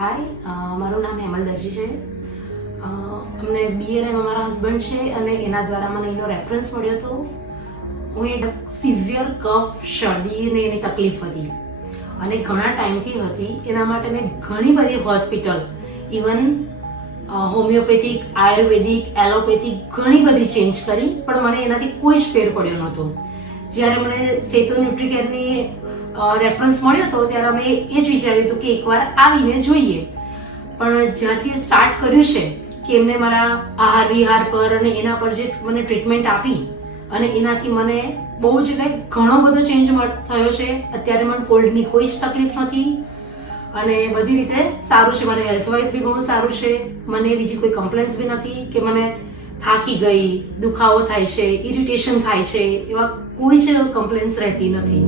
હાય, મારું નામ હેમલ દરજી છે. અમને BNM અમારા હસબન્ડ છે અને એના દ્વારા મને એનો રેફરન્સ મળ્યો હતો. હું એક સિવિયર કફ શરદી ને એની તકલીફ હતી અને ઘણા ટાઈમથી હતી. એના માટે મેં ઘણી બધી હોસ્પિટલ, ઇવન હોમિયોપેથિક, આયુર્વેદિક, એલોપેથિક ઘણી બધી ચેન્જ કરી, પણ મને એનાથી કોઈ જ ફેર પડ્યો નહોતો. જ્યારે મને સેતુ ન્યુટ્રીકેરની રેફરન્સ મળ્યો હતો ત્યારે અમે એ જ વિચાર્યું હતું કે એકવાર આવીને જોઈએ. પણ જ્યારથી સ્ટાર્ટ કર્યું છે કે એમને મારા આહાર વિહાર પર અને એના પર જે મને ટ્રીટમેન્ટ આપી અને એનાથી મને બહુ જ ઘણો બધો ચેન્જ થયો છે. અત્યારે મને કોલ્ડની કોઈ જ તકલીફ નથી અને બધી રીતે સારું છે. મને હેલ્થ વાઇઝ બી ઘણું સારું છે. મને બીજી કોઈ કમ્પ્લેન્સ બી નથી કે મને થાકી ગઈ, દુખાવો થાય છે, ઇરિટેશન થાય છે, એવા કોઈ જ કમ્પ્લેન્સ રહેતી નથી.